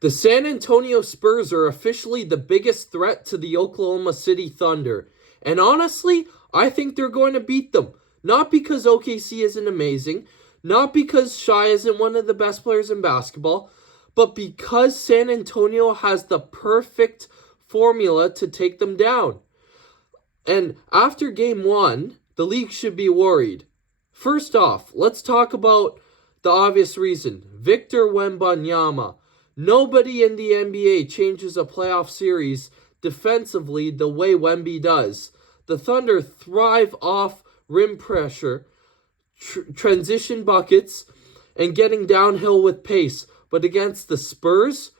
The San Antonio Spurs are officially the biggest threat to the Oklahoma City Thunder. And honestly, I think they're going to beat them. Not because OKC isn't amazing, not because Shai isn't one of the best players in basketball, but because San Antonio has the perfect formula to take them down. And after game one, the league should be worried. First off, let's talk about the obvious reason. Victor Wembanyama. Nobody in the NBA changes a playoff series defensively the way Wemby does. The Thunder thrive off rim pressure, transition buckets, and getting downhill with pace. But against the Spurs,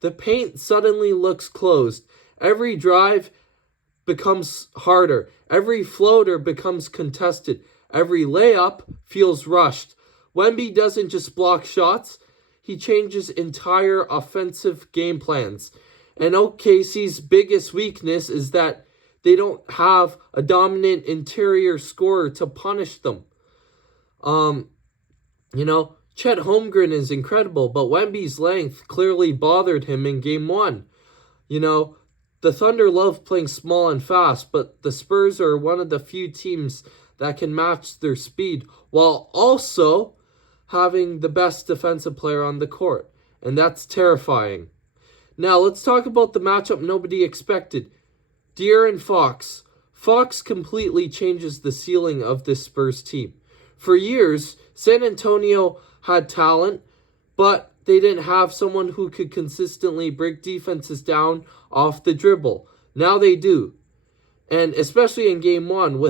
the paint suddenly looks closed. Every drive becomes harder. Every floater becomes contested. Every layup feels rushed. Wemby doesn't just block shots, he changes entire offensive game plans. And OKC's biggest weakness is that they don't have a dominant interior scorer to punish them. Chet Holmgren is incredible, but Wemby's length clearly bothered him in game one. The Thunder love playing small and fast, but the Spurs are one of the few teams that can match their speed while also having the best defensive player on the court, and that's terrifying. Now, let's talk about the matchup nobody expected. De'Aaron Fox. Fox completely changes the ceiling of this Spurs team. For years, San Antonio had talent, but they didn't have someone who could consistently break defenses down off the dribble. Now they do. And especially in game one,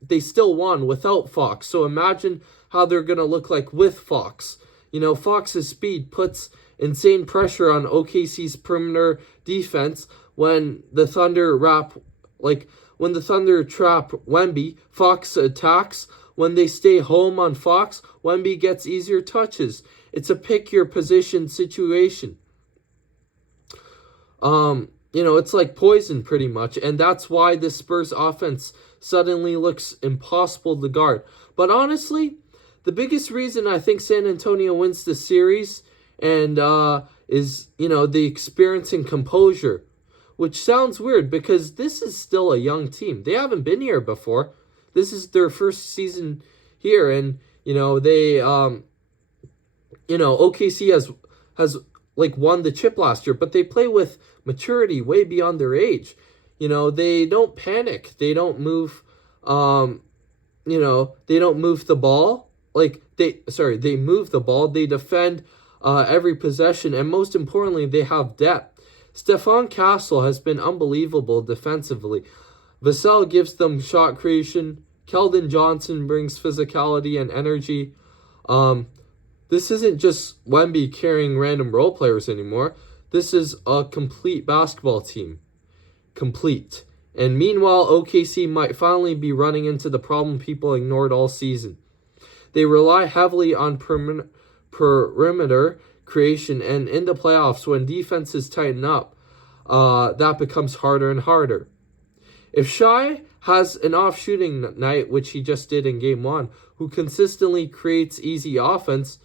they still won without Fox. So imagine how they're going to look like with Fox. Fox's speed puts insane pressure on OKC's perimeter defense when the Thunder trap Wemby, Fox attacks. When they stay home on Fox, Wemby gets easier touches. It's a pick your position situation. It's like poison pretty much, and that's why the Spurs offense suddenly looks impossible to guard. But honestly, the biggest reason I think San Antonio wins the series is the experience and composure, which sounds weird because this is still a young team. They haven't been here before. This is their first season here, and OKC has won the chip last year, but they play with maturity way beyond their age. They don't panic. They don't move. They don't move the ball. They move the ball. They defend every possession, and most importantly, they have depth. Stephon Castle has been unbelievable defensively. Vassell gives them shot creation. Keldon Johnson brings physicality and energy. This isn't just Wemby carrying random role players anymore. This is a complete basketball team. Complete. And meanwhile, OKC might finally be running into the problem people ignored all season. They rely heavily on perimeter creation, and in the playoffs, when defenses tighten up, that becomes harder and harder. If Shai has an off shooting night, which he just did in game one, who consistently creates easy offense,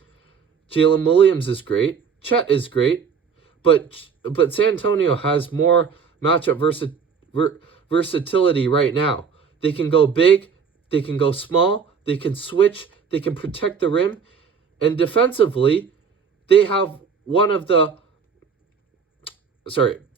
Jalen Williams is great, Chet is great, but San Antonio has more matchup versatility right now. They can go big, they can go small, they can switch, they can protect the rim, and defensively, they have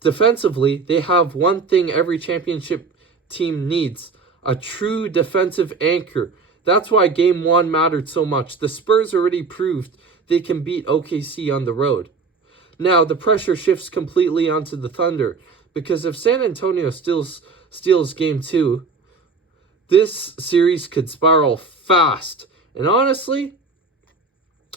Defensively, they have one thing every championship team needs: a true defensive anchor. That's why game one mattered so much. The Spurs already proved they can beat OKC on the road. Now, the pressure shifts completely onto the Thunder, because if San Antonio steals game two, this series could spiral fast. And honestly,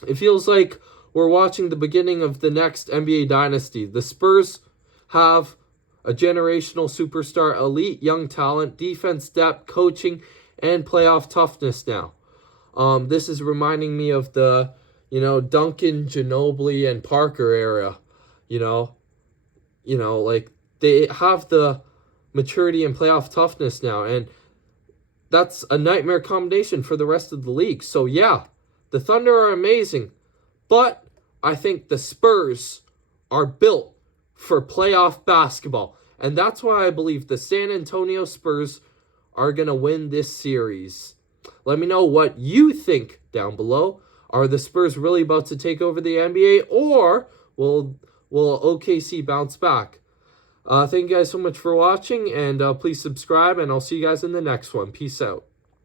it feels like we're watching the beginning of the next NBA dynasty. The Spurs have a generational superstar, elite young talent, defense depth, coaching, and playoff toughness now. This is reminding me of the, Duncan, Ginobili, and Parker era. They have the maturity and playoff toughness now, and that's a nightmare combination for the rest of the league. So yeah, the Thunder are amazing, but I think the Spurs are built for playoff basketball. And that's why I believe the San Antonio Spurs are going to win this series. Let me know what you think down below. Are the Spurs really about to take over the NBA, or will OKC bounce back? Thank you guys so much for watching, and please subscribe, and I'll see you guys in the next one. Peace out.